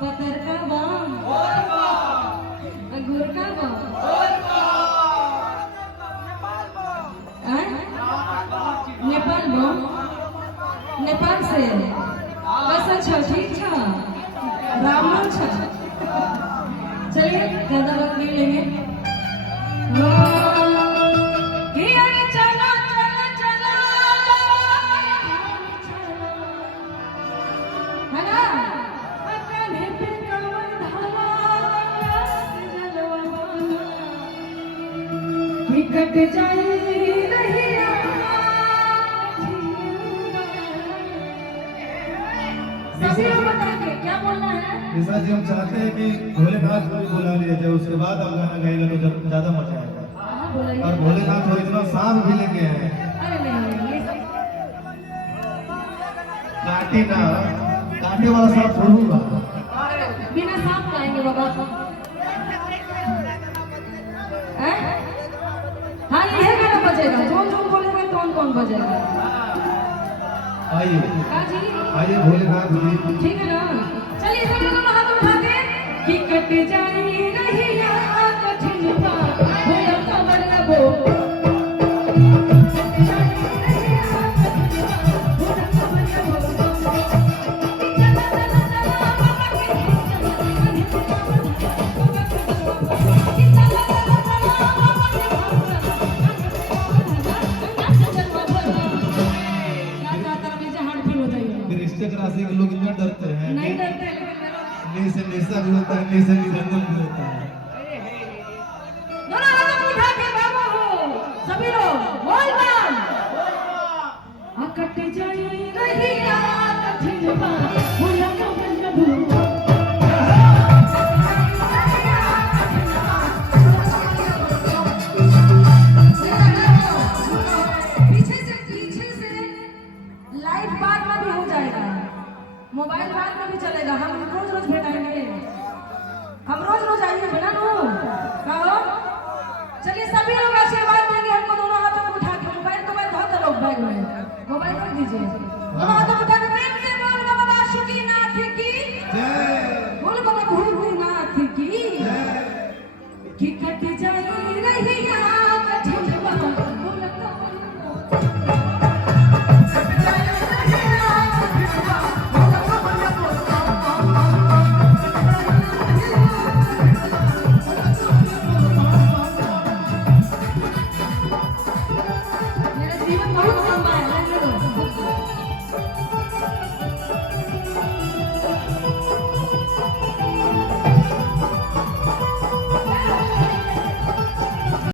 पतर का बाम अंगूर का बाम नेपाल बाम नेपाल से कैसा छ ठीक छ राम छ। चलिए ज्यादा वक्त नहीं लेंगे। कट जाए सभी लोग बताएंगे क्या बोलना है। ऐसा जी हम चाहते हैं कि भोलेनाथ को भी बुला लिया जाए, उसके बाद आप गाना गाएगा तो ज्यादा मजा आएगा। और भोलेनाथ को इतना सांप भी लेके आए काटे ना, काटे वाला सांप छोड़ूंगा, बिना सांप लाएंगे बाबा। हाँ यह गाना बजेगा, जोन जोन बोलेगा कौन कौन बजेगा। आइए आइए भोलेनाथ जी, ठीक है ना। चलिए सब लोग हाथ उठा के कि कट जाए रहिया कठिन पार भोला कमर लगो। राशि के लोग इतना डरते हैं, नहीं डरते, नहीं से निशा भी होता है, नहीं से निधन भी होता है। दोनों हाथ उठा के बाबा हो सभी लोग बोल बम। कट जाए रहिया कठिन पार